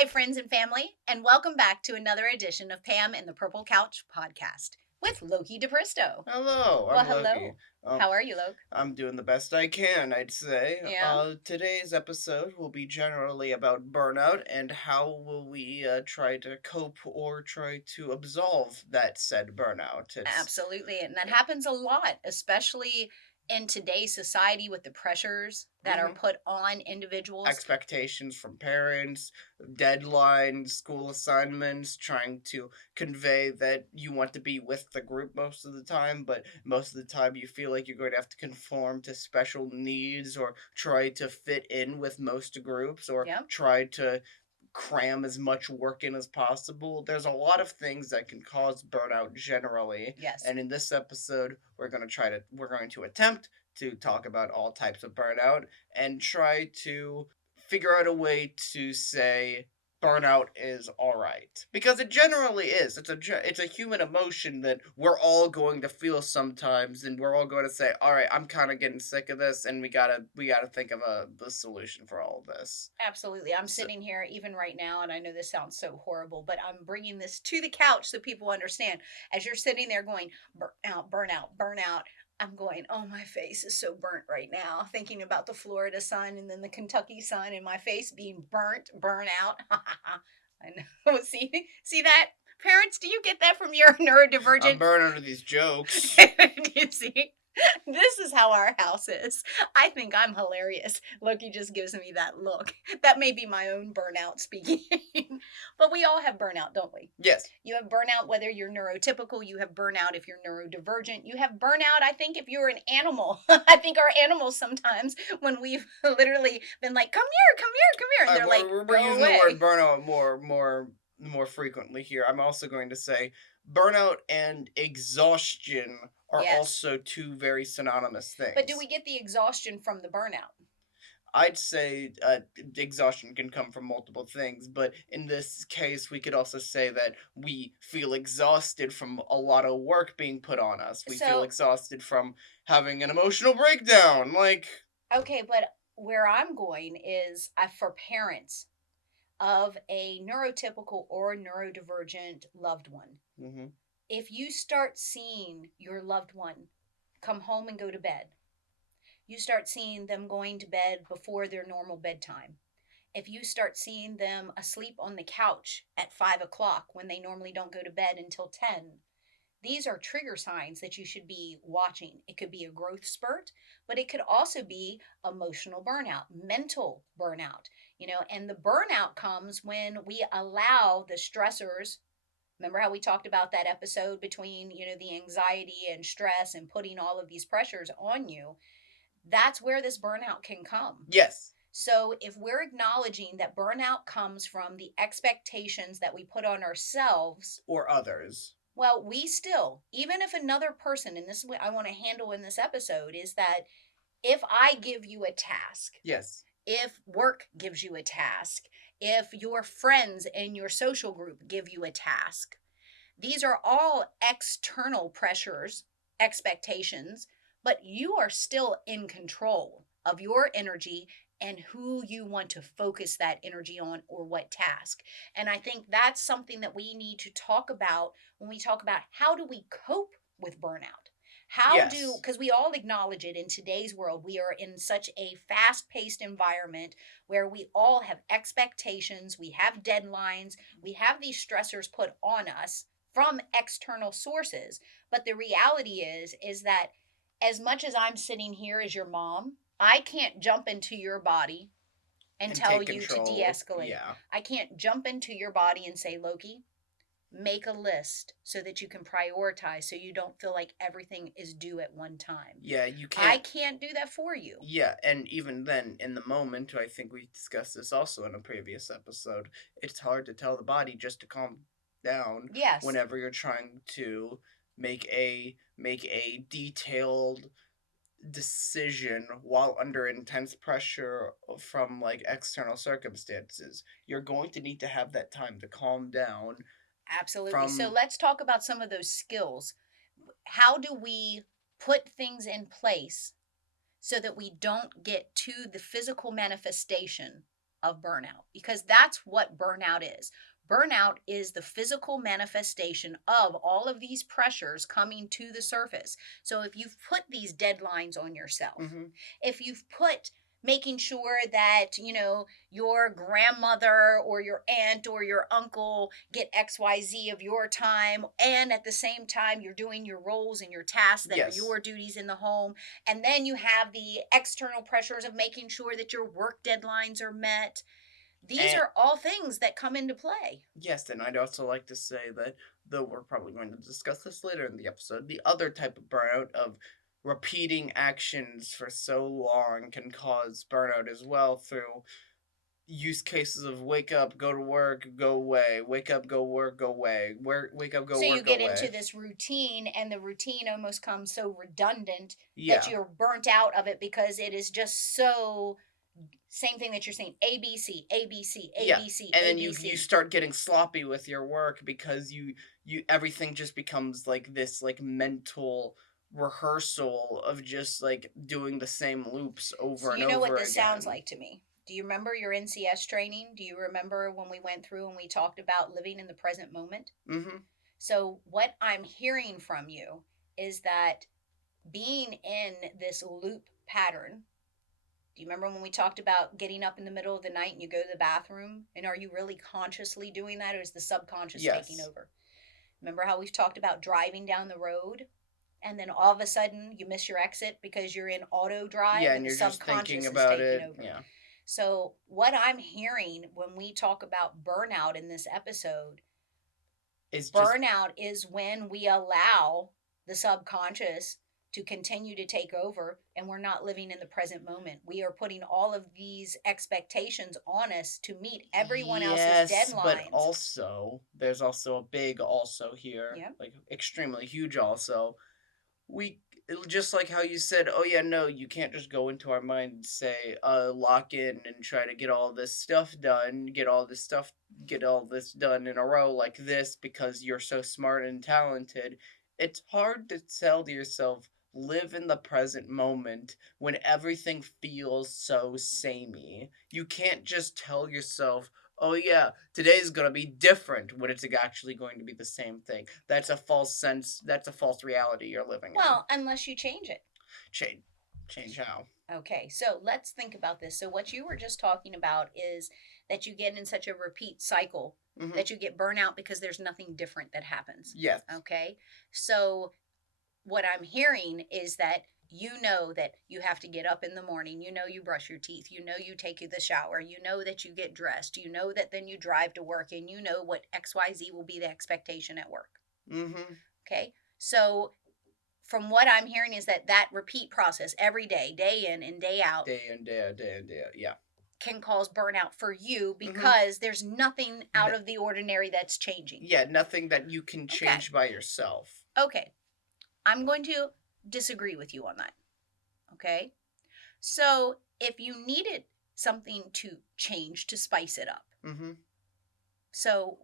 Hi, friends and family, and welcome back to another edition of Pam and the Purple Couch podcast with Loki DePristo. Hello, Well, I'm Loki. hello. Um, How are you, Loki? I'm doing the best I can, I'd say. Yeah, Today's episode will be generally about burnout and how will we try to cope or try to absolve that said burnout. It's absolutely. And that happens a lot, especially in today's society with the pressures that are mhm. put on individuals. Expectations from parents, deadlines, school assignments, trying to convey that you want to be with the group most of the time, but most of the time you feel like you're going to have to conform to special needs or try to fit in with most groups or Yep. try to cram as much work in as possible. There's a lot of things that can cause burnout generally, Yes. and in this episode we're going to attempt to talk about all types of burnout and try to figure out a way to say burnout is all right, because it generally is. It's a human emotion that we're all going to feel sometimes, and we're all going to say, all right, I'm kind of getting sick of this, and we gotta think of the solution for all of this. Absolutely. I'm So, sitting here even right now, and I know this sounds so horrible, but I'm bringing this to the couch so people understand. As you're sitting there going, burnout, burnout, burnout, I'm going, oh, my face is so burnt right now, thinking about the Florida sun and then the Kentucky sun, and my face being burnout. I know. See that? Parents, do you get that from your I'm neurodivergent? burned under these jokes. Do you see? This is how our house is. I think I'm hilarious. Loki just gives me that look. That may be my own burnout speaking. But we all have burnout, don't we? Yes. You have burnout whether you're neurotypical, you have burnout if you're neurodivergent, you have burnout, I think, if you're an animal. I think our animals sometimes, when we've literally been like, come here, come here, come here, and they're like, We're go using the word away. burnout more frequently here. I'm also going to say burnout and exhaustion are Yes. also two very synonymous But do things. we get the exhaustion from the burnout? I'd say exhaustion can come from multiple things, but in this case, we could also say that we feel exhausted from a lot of work being put on us. We feel So, exhausted from having an emotional breakdown. Like, okay, but where I'm going is for parents of a neurotypical or neurodivergent loved one. hmm If you start seeing your loved one come home and go to bed, you start seeing them going to bed before their normal bedtime. If you start seeing them asleep on the couch at 5 o'clock when they normally don't go to bed until 10, these are trigger signs that you should be watching. It could be a growth spurt, but it could also be emotional burnout, mental burnout, and the burnout comes when we allow the stressors. Remember how we talked about that episode between, the anxiety and stress and putting all of these pressures on you? That's where this burnout can come. yes, So, if we're acknowledging that burnout comes from the expectations that we put on ourselves, or others. well, we still, even if another person, and this is what I want to handle in this episode, is that if I give you a task, Yes. if work gives you a task, if your friends in your social group give you a task, these are all external pressures, expectations, but you are still in control of your energy and who you want to focus that energy on or what task. And I think that's something that we need to talk about when we talk about how do we cope with burnout? Yes. Because we all acknowledge it in today's world, we are in such a fast paced environment where we all have expectations, we have deadlines, we have these stressors put on us from external sources. But the reality is that as much as I'm sitting here as your mom, I can't jump into your body and And tell take you to control. de-escalate. Yeah. I can't jump into your body and say, Loki, make a list so that you can prioritize so you don't feel like everything is due at one time. Yeah, you I can't. can't do that for you. Yeah, and even then, in the moment, I think we discussed this also in a previous episode. It's hard to tell the body just to calm down Yes. whenever you're trying to make a detailed decision while under intense pressure from like external circumstances. You're going to need to have that time to calm down Absolutely. So from let's talk about some of those skills. How do we put things in place so that we don't get to the physical manifestation of burnout, because that's what burnout is. Burnout is the physical manifestation of all of these pressures coming to the surface. So if you've put these deadlines on yourself, Mm-hmm. if you've put making sure that, your grandmother or your aunt or your uncle get XYZ of your time, and at the same time you're doing your roles and your tasks that are Yes. your duties in the home, and then you have the external pressures of making sure that your work deadlines are met. These And are all things that come into play. yes, and I'd also like to say that, though we're probably going to discuss this later in the episode, the other type of burnout of repeating actions for so long can cause burnout as well through use cases of wake up, go to work, go away, wake up, go work, go away, wake up, go So you work, go get into away. this routine, and the routine almost comes so redundant that Yeah. you're burnt out of it, because it is just so same thing that you're saying, ABC, ABC, Yeah. ABC, And then you ABC. start getting sloppy with your work because you everything just becomes like this like mental rehearsal of just like doing the same loops over So and you know what over this sounds again. like to me. Do you remember your NCS training? Do you remember when we went through and we talked about living in the present moment? Mhm. So what I'm hearing from you is that being in this loop pattern. Do you remember when we talked about getting up in the middle of the night and you go to the bathroom? And are you really consciously doing that, or is the subconscious taking Yes. over? Remember how we've talked about driving down the road and then all of a sudden you miss your exit because you're in auto Yeah, drive and and the you're just thinking subconscious is about taking it. over? Yeah. So, what I'm hearing when we talk about burnout in this episode, It's just burnout is when we allow the subconscious to continue to take over and we're not living in the present moment. We are putting all of these expectations on us to meet everyone else's yes, but deadlines. also there's also a big also here, Yeah. like extremely huge also. We just like how you said, oh yeah, no, you can't just go into our mind and say, lock in and try to get all this stuff done, get all this done in a row like this because you're so smart and talented. It's hard to tell to yourself, live in the present moment when everything feels so samey. You can't just tell yourself, oh yeah, today's gonna be different when it's actually going to be the same thing. That's a false sense. That's a false reality you're living in. Well, unless you change it. Change, change how? Okay, so let's think about this. So, what you were just talking about is that you get in such a repeat cycle Hmm. that you get burnout because there's nothing different that happens. Yes. Okay, so what I'm hearing is that you know that you have to get up in the morning, you know, you brush your teeth, you know, you take the shower, you know that you get dressed, you know that then you drive to work, and you know what XYZ will be the expectation at work. Hmm. Okay, so from what I'm hearing is that that repeat process every day, day in and day out, Day in, day out, day in, day out. Yeah. can cause burnout for you Hmm. because there's nothing out of the ordinary that's changing. Yeah, nothing that you can Okay. change by yourself. Okay. I'm going to disagree with you on that. Okay. So if you needed something to change to spice it up, Hmm. so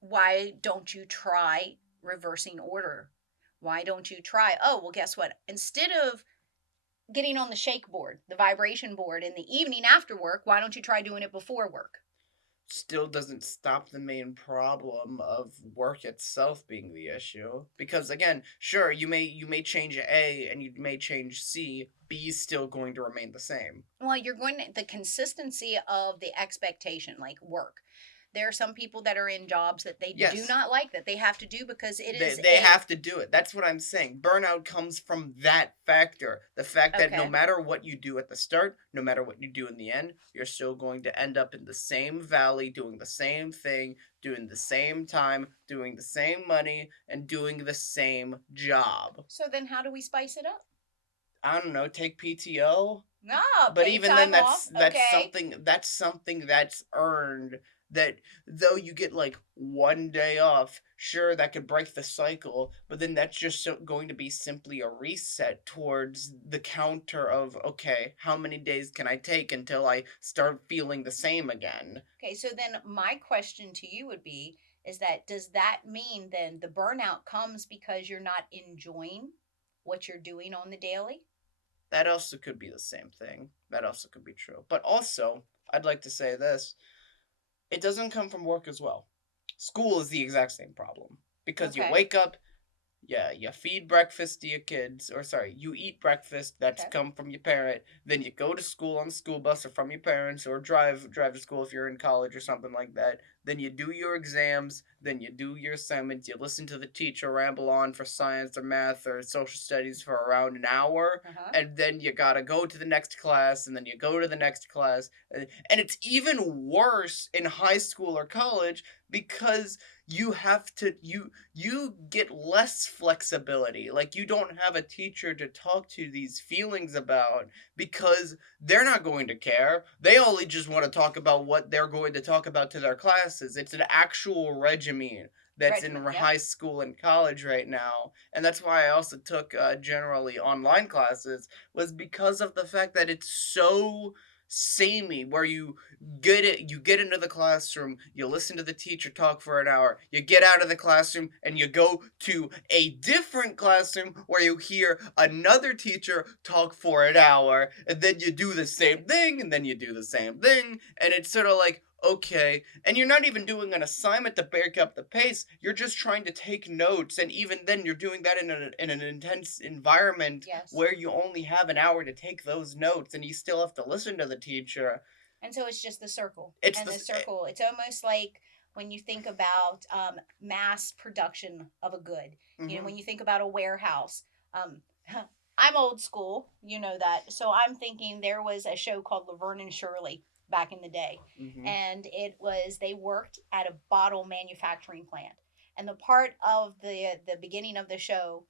why don't you try reversing order? Why don't you try, oh, well, guess what? Instead of getting on the shake board, the vibration board in the evening after work, why don't you try doing it before work? Still doesn't stop the main problem of work itself being the issue. Because again, sure, you may change A and you may change C, B is still going to remain the same. Well, you're going to, the consistency of the expectation, like work. There are some people that are in jobs that they do Yes. not like, that they have to do because it They is they a, have to do it. That's what I'm saying. Burnout comes from that factor. The fact that no okay. matter what you do at the start, no matter what you do in the end, you're still going to end up in the same valley, doing the same thing, doing the same time, doing the same money, and doing the same job. So then how do we spice it up? I don't know, take PTO, Ah, but paid even then time off. that's Okay. something that's earned, that though you get like 1 day off, sure, that could break the cycle, but then that's just going to be simply a reset towards the counter of, okay, how many days can I take until I start feeling the same again? Okay. So then my question to you would be, is that, does that mean then the burnout comes because you're not enjoying what you're doing on the daily? That also could be the same thing. That also could be true. But also, I'd like to say this: it doesn't come from work as well. School is the exact same problem because you Okay. wake up. Yeah, you feed breakfast to your kids, or sorry, you eat breakfast that's Okay. come from your parent. Then you go to school on the school bus or from your parents, or drive to school if you're in college or something like that. Then you do your exams. Then you do your assignments. You listen to the teacher ramble on for science or math or social studies for around an hour, Uh-huh. and then you gotta go to the next class, and then you go to the next class, and it's even worse in high school or college because you have to you get less flexibility. Like, you don't have a teacher to talk to these feelings about because they're not going to care. They only just want to talk about what they're going to talk about to their classes. It's an actual regimen that's in Regiment. Yep. high school and college right now, and that's why I also took generally online classes, was because of the fact that it's so samey, where you get into the classroom, you listen to the teacher talk for an hour, you get out of the classroom and you go to a different classroom where you hear another teacher talk for an hour, and then you do the same thing, and then you do the same thing, and it's sort of like, okay, and you're not even doing an assignment to break up the pace. You're just trying to take notes, and even then you're doing that in an intense environment Yes. where you only have an hour to take those notes, and you still have to listen to the teacher. And so it's just the circle. It's And the the circle, it's almost like when you think about mass production of a good. You know, mm-hmm, when you think about a warehouse, um, I'm old school, you know that. So I'm thinking there was a show called Laverne and Shirley back in the day. mm-hmm, And it was, they worked at a bottle manufacturing plant. And the part of the beginning of the show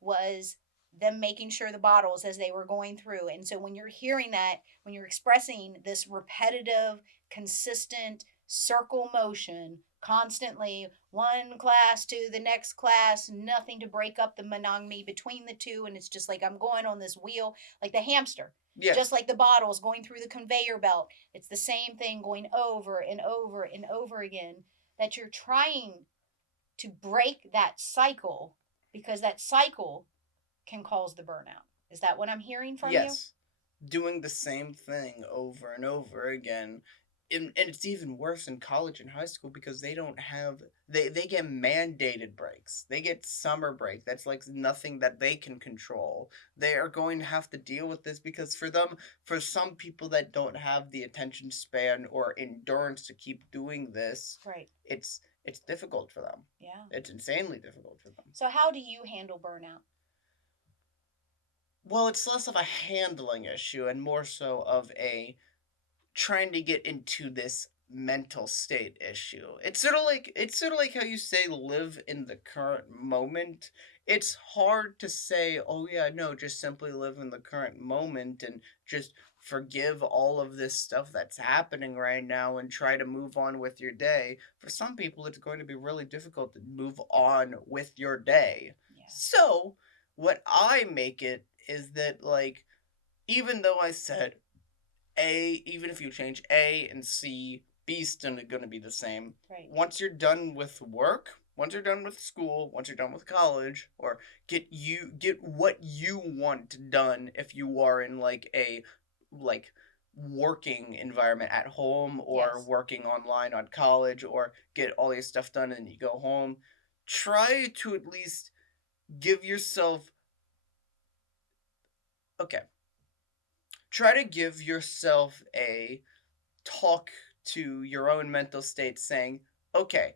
was them making sure the bottles as they were going through. And so when you're hearing that, when you're expressing this repetitive, consistent circle motion, constantly one class to the next class, nothing to break up the monotony between the two. And it's just like I'm going on this wheel, like the hamster, just yes, like the bottles going through the conveyor belt. It's the same thing going over and over and over again, that you're trying to break that cycle, because that cycle can cause the burnout. Is that what I'm hearing from you? yes, doing the same thing over and over again. And it's even worse in college and high school because they don't have, they get mandated breaks. They get summer break. That's like nothing that they can control. They are going to have to deal with this because for them, for some people that don't have the attention span or endurance to keep doing this, Right. it's difficult for them. Yeah. It's insanely difficult for them. So, how do you handle burnout? Well, it's less of a handling issue and more so of a trying to get into this mental state issue. It's sort of like how you say live in the current moment. It's hard to say, "Oh yeah, no, just simply live in the current moment and just forgive all of this stuff that's happening right now and try to move on with your day." For some people, it's going to be really difficult to move on with your day. Yeah. So, what I make it is that, like, even though I said A, even if you change A and C, B's still going to be the same. Right. Once you're done with work, once you're done with school, once you're done with college, or get what you want done if you are in like a like working environment at home or Yes. working online on college, or get all your stuff done and you go home. Try to at least give yourself, okay, try to give yourself a talk to your own mental state saying, okay,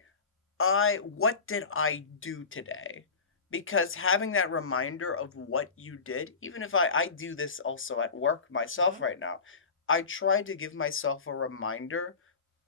I what did I do today? Because having that reminder of what you did, even if I do this also at work myself Mm-hmm. right now, I try to give myself a reminder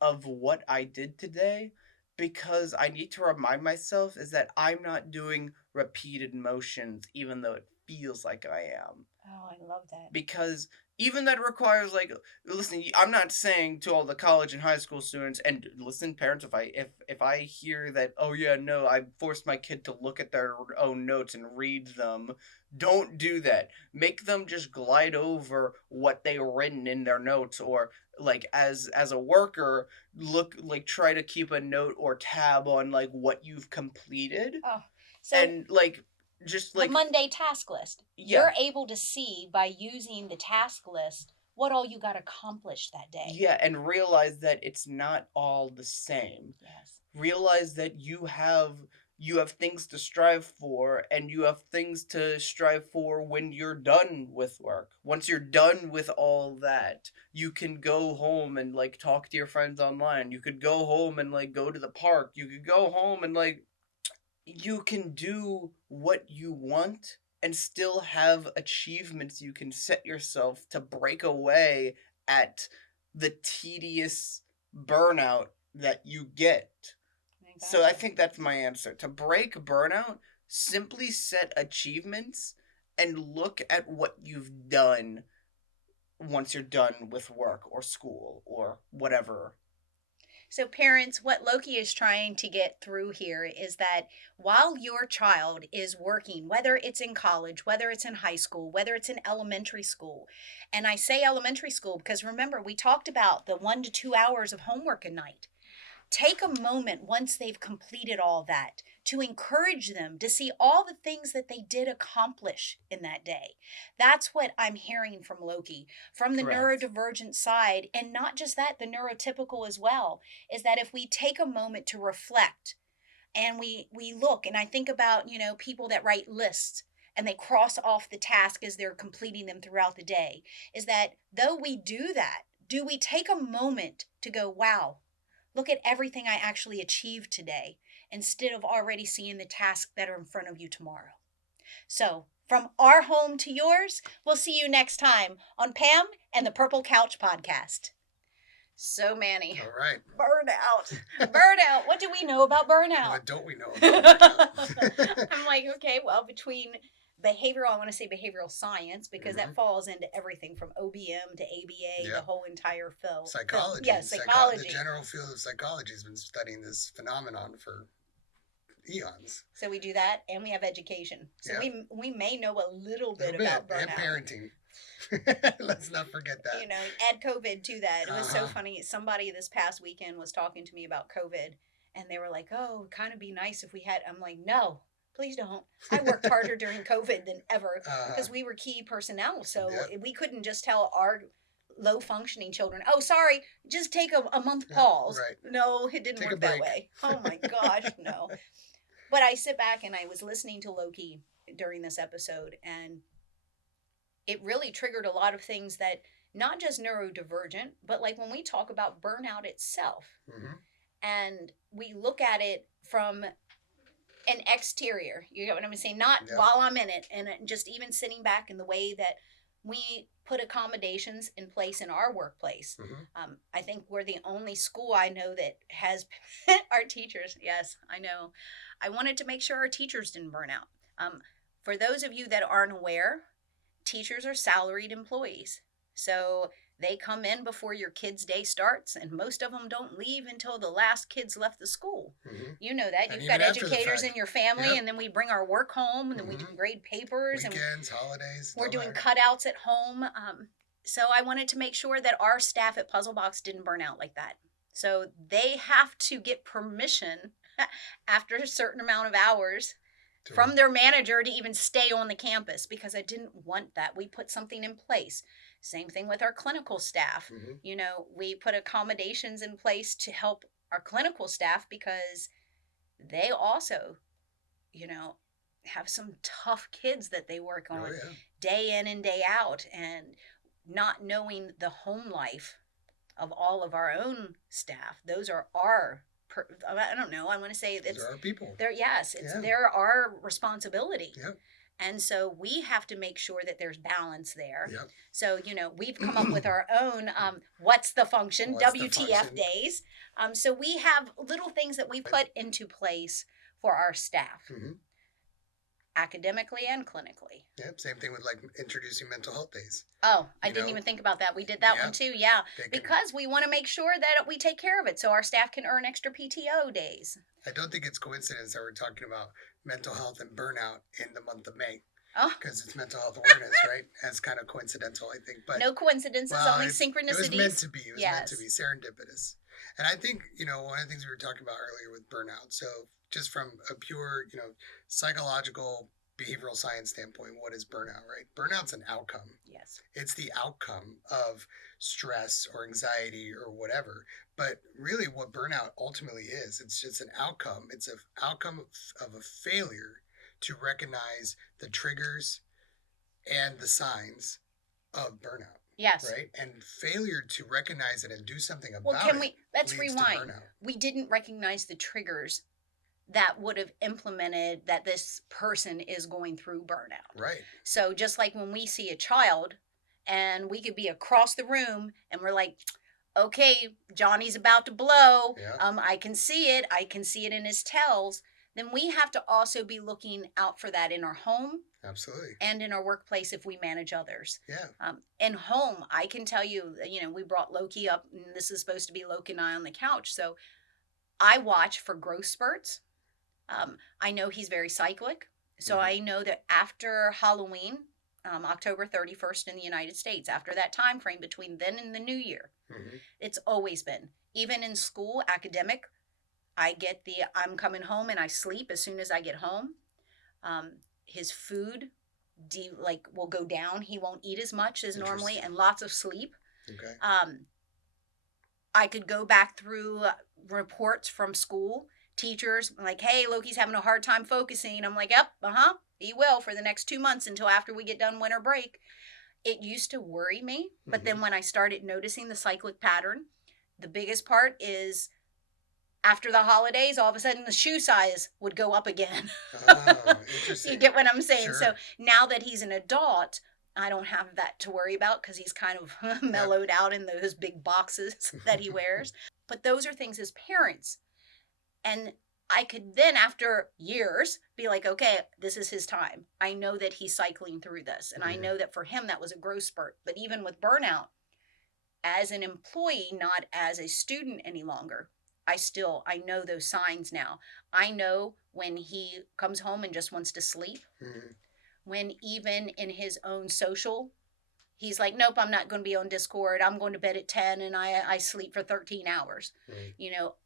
of what I did today, because I need to remind myself is that I'm not doing repeated motions even though it feels like I am. Oh, I love that. Because even that requires, like, listen, I'm not saying to all the college and high school students, and listen, parents, if I hear that, oh yeah, no, I forced my kid to look at their own notes and read them, don't do that. Make them just glide over what they written in their notes, or like as a worker, look, like, try to keep a note or tab on like what you've completed, Oh, so and like just the like, Monday task list, yeah, you're able to see by using the task list what all you got accomplished that day. Yeah, and realize that it's not all the same. Yes. Realize that you have things to strive for, and you have things to strive for when you're done with work. Once you're done with all that, you can go home and like talk to your friends online. You could go home and like go to the park. You could go home and like you can do what you want and still have achievements you can set yourself to break away at the tedious burnout that you get. So I think that's my answer. To break burnout, simply set achievements and look at what you've done once you're done with work or school or whatever. So, parents, what Loki is trying to get through here is that while your child is working, whether it's in college, whether it's in high school, whether it's in elementary school, and I say elementary school because remember, we talked about the 1 to 2 hours of homework a night. Take a moment once they've completed all that to encourage them to see all the things that they did accomplish in that day. That's what I'm hearing from Loki, from the Correct. neurodivergent side, and not just that, the neurotypical as well, is that if we take a moment to reflect and we look, and I think about, people that write lists and they cross off the task as they're completing them throughout the day, is that though we do that, do we take a moment to go, wow, look at everything I actually achieved today instead of already seeing the tasks that are in front of you tomorrow. So, from our home to yours, we'll see you next time on Pam and the Purple Couch podcast. So, Manny. All right. Burnout. Burnout. What do we know about burnout? What don't we know about burnout? I'm like, okay, well, between behavioral, I want to say behavioral science because that falls into everything from OBM to ABA, the whole entire field. Psychology. Yes, psychology. The general field of psychology has been studying this phenomenon for eons. So we do that, and we have education. So we may know a little bit about burnout. And parenting. Let's not forget that. Add COVID to that. It was so funny. Somebody this past weekend was talking to me about COVID, and they were like, oh, it'd kind of be nice if we had. I'm like, no. Please don't. I worked harder during COVID than ever because we were key personnel. So we couldn't just tell our low functioning children, oh, sorry, just take a month pause. Right. No, it didn't work that way. Oh my gosh, no. But I sit back and I was listening to Loki during this episode, and it really triggered a lot of things that not just neurodivergent, but like when we talk about burnout itself, and we look at it from an exterior, you get what I'm saying? Not while I'm in it, and just even sitting back in the way that we put accommodations in place in our workplace. I think we're the only school I know that has our teachers. Yes, I know. I wanted to make sure our teachers didn't burn out. For those of you that aren't aware, teachers are salaried employees. So they come in before your kid's day starts, and most of them don't leave until the last kid's left the school. You know that. And you've got even after educators the in your family, and then we bring our work home, and then we do grade papers. Weekends, and holidays. we're doing cutouts at home. So I wanted to make sure that our staff at Puzzlebox didn't burn out like that. So they have to get permission after a certain amount of hours from their manager to even stay on the campus, because I didn't want that. We put something in place. Same thing with our clinical staff. We put accommodations in place to help our clinical staff because they also, have some tough kids that they work on day in and day out, and not knowing the home life of all of our own staff. Those are our I don't know. I want to say it's our people. They're our responsibility. And so we have to make sure that there's balance there. So, we've come up with our own what's the function, WTF days. So we have little things that we put into place for our staff. Academically and clinically. Same thing with like introducing mental health days. Oh, I didn't even think about that. We did that one too, because we want to make sure that we take care of it so our staff can earn extra PTO days. I don't think it's coincidence that we're talking about mental health and burnout in the month of May. Because it's mental health awareness, right? That's kind of coincidental, I think. But no coincidences, only synchronicities. It was meant to be. It was meant to be serendipitous. And I think, one of the things we were talking about earlier with burnout. So just from a pure, psychological behavioral science standpoint, what is burnout, right? Burnout's an outcome. Yes. It's the outcome of stress or anxiety or whatever. But really, what burnout ultimately is, it's just an outcome. It's an outcome of a failure to recognize the triggers and the signs of burnout. Yes. Right? And failure to recognize it and do something about well, can we let's leads to rewind. burnout. We didn't recognize the triggers that would have implemented that this person is going through burnout. Right. So just like when we see a child and we could be across the room and we're like, okay, Johnny's about to blow. Yeah. I can see it. I can see it in his tells. Then we have to also be looking out for that in our home. Absolutely. And in our workplace if we manage others. Yeah. In home, I can tell you, we brought Loki up, and this is supposed to be Loki and I on the couch. So I watch for growth spurts. I know he's very cyclic. So I know that after Halloween, October 31st in the United States, after that time frame between then and the new year, it's always been. Even in school, academic, I get I'm coming home and I sleep as soon as I get home. His food will go down. He won't eat as much as normally, and lots of sleep. Okay. I could go back through reports from school, teachers like, hey, Loki's having a hard time focusing. I'm like, yep, he will for the next 2 months until after we get done winter break. It used to worry me, but then when I started noticing the cyclic pattern, the biggest part is after the holidays, all of a sudden the shoe size would go up again. Oh, interesting. You get what I'm saying? Sure. So now that he's an adult, I don't have that to worry about because he's kind of mellowed out in those big boxes that he wears. But those are things as parents. And I could then, after years, be like, okay, this is his time. I know that he's cycling through this. And I know that for him, that was a growth spurt. But even with burnout, as an employee, not as a student any longer, I know those signs now. I know when he comes home and just wants to sleep. When even in his own social, he's like, nope, I'm not going to be on Discord. I'm going to bed at 10 and I sleep for 13 hours.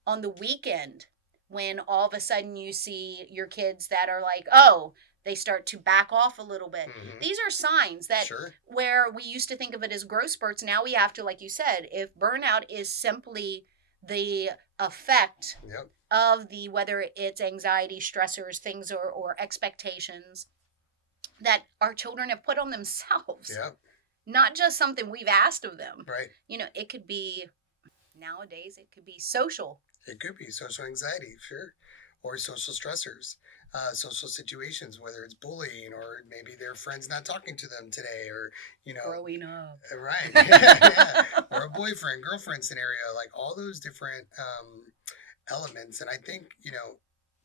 On the weekend, when all of a sudden you see your kids that are like, oh, they start to back off a little bit. These are signs that where we used to think of it as growth spurts. Now we have to, like you said, if burnout is simply the effect of whether it's anxiety, stressors, things or expectations that our children have put on themselves. Not just something we've asked of them. Right. It could be, nowadays, it could be social. It could be social anxiety, sure. Or social stressors, social situations, whether it's bullying or maybe their friends not talking to them today or, growing up. Right. Yeah. Or a boyfriend, girlfriend scenario, like all those different elements. And I think,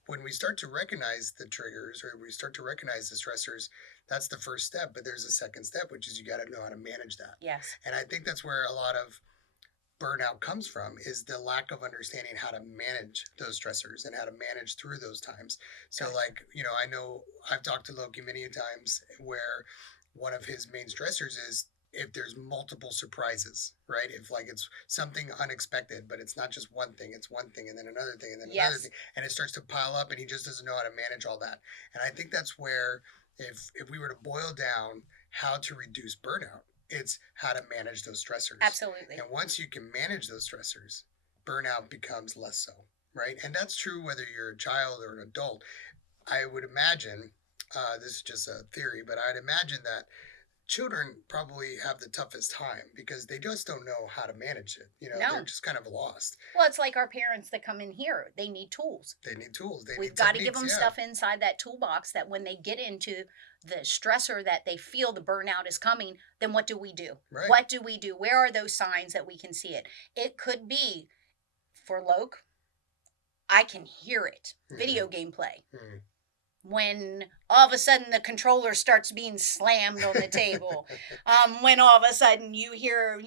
when we start to recognize the triggers or we start to recognize the stressors, that's the first step. But there's a second step, which is you got to know how to manage that. Yes. And I think that's where a lot of burnout comes from, is the lack of understanding how to manage those stressors and how to manage through those times. So I know I've talked to Loki many times where one of his main stressors is if there's multiple surprises, right? If it's something unexpected, but it's not just one thing, it's one thing and then another thing and then another thing, and it starts to pile up and he just doesn't know how to manage all that. And I think that's where if we were to boil down how to reduce burnout, it's how to manage those stressors. Absolutely. And once you can manage those stressors, burnout becomes less so, right? And that's true whether you're a child or an adult. I would imagine, this is just a theory, but I'd imagine that children probably have the toughest time because they just don't know how to manage it. They're just kind of lost. Well, it's like our parents that come in here. They need tools. We've got to give them stuff inside that toolbox that when they get into the stressor that they feel the burnout is coming, then what do we do? Right. What do we do? Where are those signs that we can see it? It could be, for Loke, I can hear it. Video game play. When all of a sudden the controller starts being slammed on the table. When all of a sudden you hear,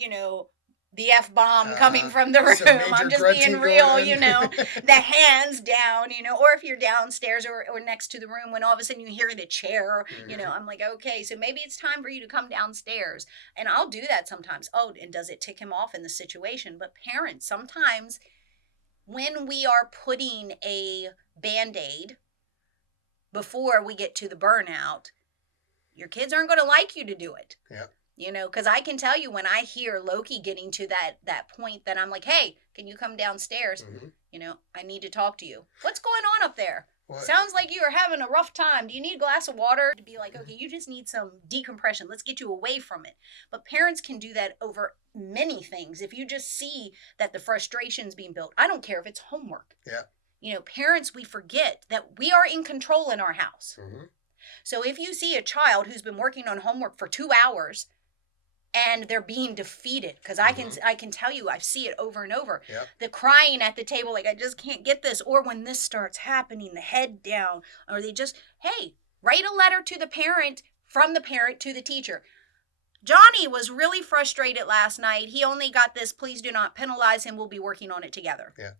the F-bomb coming from the room. I'm just being real, the hands down, or if you're downstairs or next to the room, when all of a sudden you hear the chair, I'm like, okay, so maybe it's time for you to come downstairs. And I'll do that sometimes. Oh, and does it tick him off in the situation? But parents, sometimes when we are putting a Band-Aid before we get to the burnout, your kids aren't going to like you to do it. Yeah. You know, because I can tell you when I hear Loki getting to that point that I'm like, hey, can you come downstairs? Mm-hmm. You know, I need to talk to you. What's going on up there? What? Sounds like you are having a rough time. Do you need a glass of water? To be like, okay, you just need some decompression. Let's get you away from it. But parents can do that over many things. If you just see that the frustration's being built, I don't care if it's homework. Yeah. You know, parents, we forget that we are in control in our house. Mm-hmm. So if you see a child who's been working on homework for 2 hours and they're being defeated, because I can tell you, I see it over and over. Yep. The crying at the table, like, I just can't get this. Or when this starts happening, the head down, or they just, hey, write a letter to the parent, from the parent to the teacher. Johnny was really frustrated last night. He only got this. Please do not penalize him. We'll be working on it together. Yeah.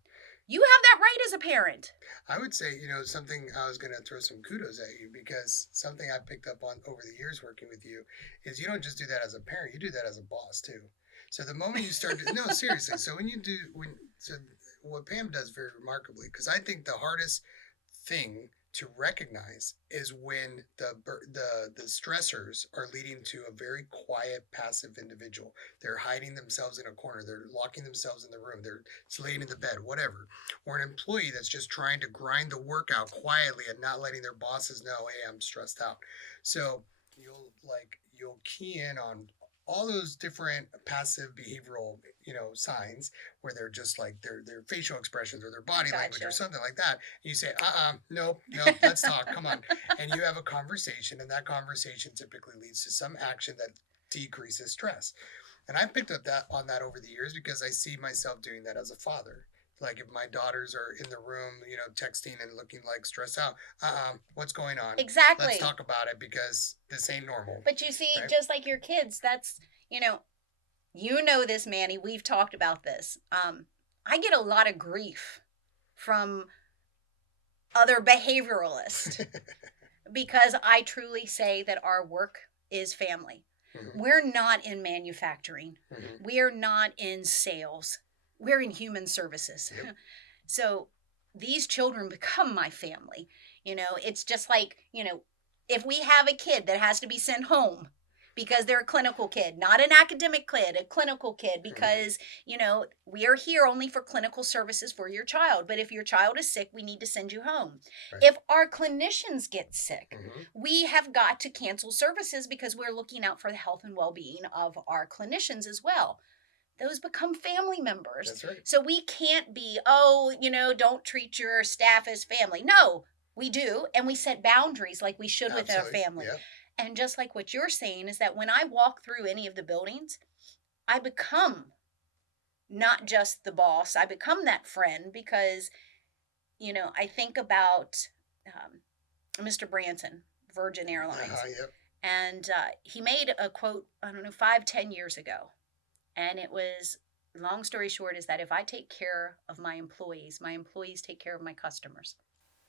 You have that right as a parent. I would say, something I was going to throw some kudos at you, because something I picked up on over the years working with you is you don't just do that as a parent, you do that as a boss too. So the moment you start to, no, seriously. So what Pam does very remarkably, because I think the hardest thing to recognize is when the stressors are leading to a very quiet, passive individual. They're hiding themselves in a corner. They're locking themselves in the room. They're laying in the bed, whatever. Or an employee that's just trying to grind the work out quietly and not letting their bosses know, hey, I'm stressed out. So you'll key in on all those different passive behavioral, signs where they're just like their facial expressions or their body language or something like that. And you say, nope, let's talk. Come on. And you have a conversation, and that conversation typically leads to some action that decreases stress. And I've picked up on that over the years because I see myself doing that as a father. Like if my daughters are in the room, texting and looking like stressed out, what's going on? Exactly. Let's talk about it because this ain't normal. But you see, right? Just like your kids, that's, this, Manny, we've talked about this. I get a lot of grief from other behavioralists because I truly say that our work is family. Mm-hmm. We're not in manufacturing. Mm-hmm. We're not in sales. We're in human services. Yep. So these children become my family. It's just like, if we have a kid that has to be sent home because they're a clinical kid, not an academic kid, a clinical kid, because, we are here only for clinical services for your child. But if your child is sick, we need to send you home. Right. If our clinicians get sick, we have got to cancel services because we're looking out for the health and well-being of our clinicians as well. Those become family members. That's right. So we can't be, don't treat your staff as family. No, we do. And we set boundaries like we should with our family. Yep. And just like what you're saying is that when I walk through any of the buildings, I become not just the boss. I become that friend because, I think about Mr. Branson, Virgin Airlines. Yep. And he made a quote, 5-10 years ago. And it was, long story short, is that if I take care of my employees take care of my customers.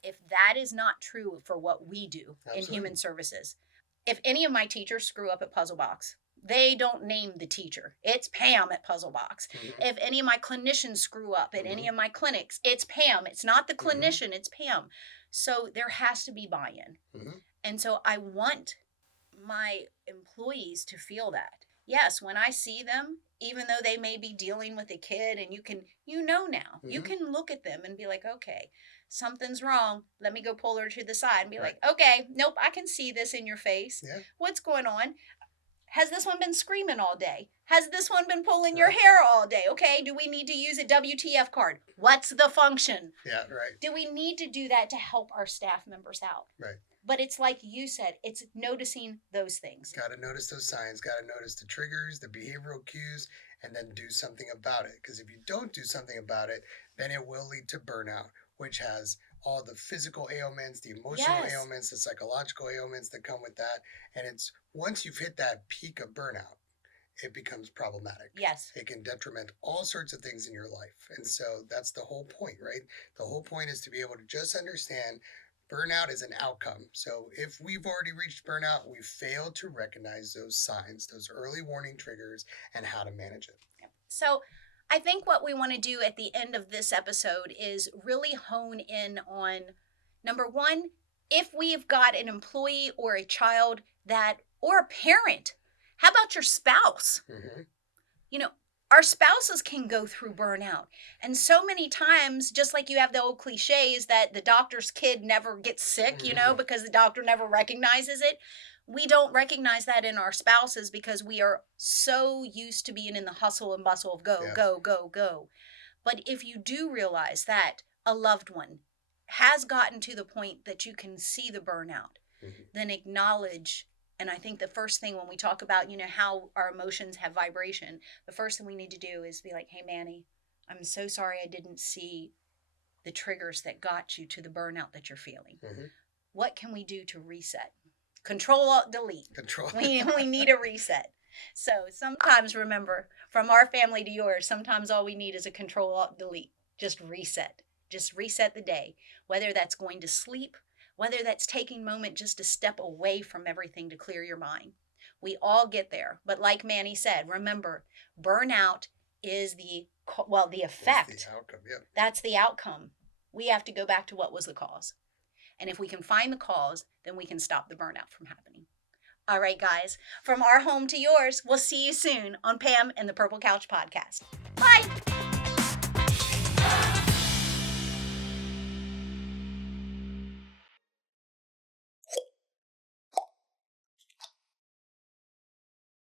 If that is not true for what we do in human services, if any of my teachers screw up at Puzzle Box, they don't name the teacher. It's Pam at Puzzle Box. Mm-hmm. If any of my clinicians screw up at any of my clinics, it's Pam. It's not the clinician, it's Pam. So there has to be buy-in. Mm-hmm. And so I want my employees to feel that. Yes, when I see them, even though they may be dealing with a kid and you now, you can look at them and be like, okay, something's wrong. Let me go pull her to the side and be like, okay, nope, I can see this in your face. Yeah. What's going on? Has this one been screaming all day? Has this one been pulling your hair all day? Okay, do we need to use a WTF card? What's the function? Yeah, right. Do we need to do that to help our staff members out? Right. But it's like you said, it's noticing those things. Got to notice those signs, got to notice the triggers, the behavioral cues, and then do something about it. Because if you don't do something about it, then it will lead to burnout, which has all the physical ailments, the emotional ailments, the psychological ailments that come with that. And it's once you've hit that peak of burnout, it becomes problematic. Yes. It can detriment all sorts of things in your life. And so that's the whole point, right? The whole point is to be able to just understand burnout is an outcome. So if we've already reached burnout, we failed to recognize those signs, those early warning triggers, and how to manage it. So I think what we want to do at the end of this episode is really hone in on, number one, if we've got an employee or a child or a parent, how about your spouse? Mhm. You know, our spouses can go through burnout. And so many times, just like you have the old cliches that the doctor's kid never gets sick, Mhm. because the doctor never recognizes it. We don't recognize that in our spouses because we are so used to being in the hustle and bustle of go, Yeah. go, go, go. But if you do realize that a loved one has gotten to the point that you can see the burnout, Mhm. then acknowledge. And I think the first thing when we talk about, how our emotions have vibration, the first thing we need to do is be like, hey, Manny, I'm so sorry I didn't see the triggers that got you to the burnout that you're feeling. Mhm. What can we do to reset? Control, Alt, Delete. Control. We need a reset. So sometimes, remember, from our family to yours, sometimes all we need is a Control, Alt, Delete. Just reset. Just reset the day. Whether that's going to sleep, whether that's taking a moment just to step away from everything to clear your mind. We all get there. But like Manny said, remember, burnout is the effect. That's the outcome. Yep. That's the outcome. We have to go back to what was the cause. And if we can find the cause, then we can stop the burnout from happening. All right, guys, from our home to yours, we'll see you soon on Pam and the Purple Couch podcast. Bye.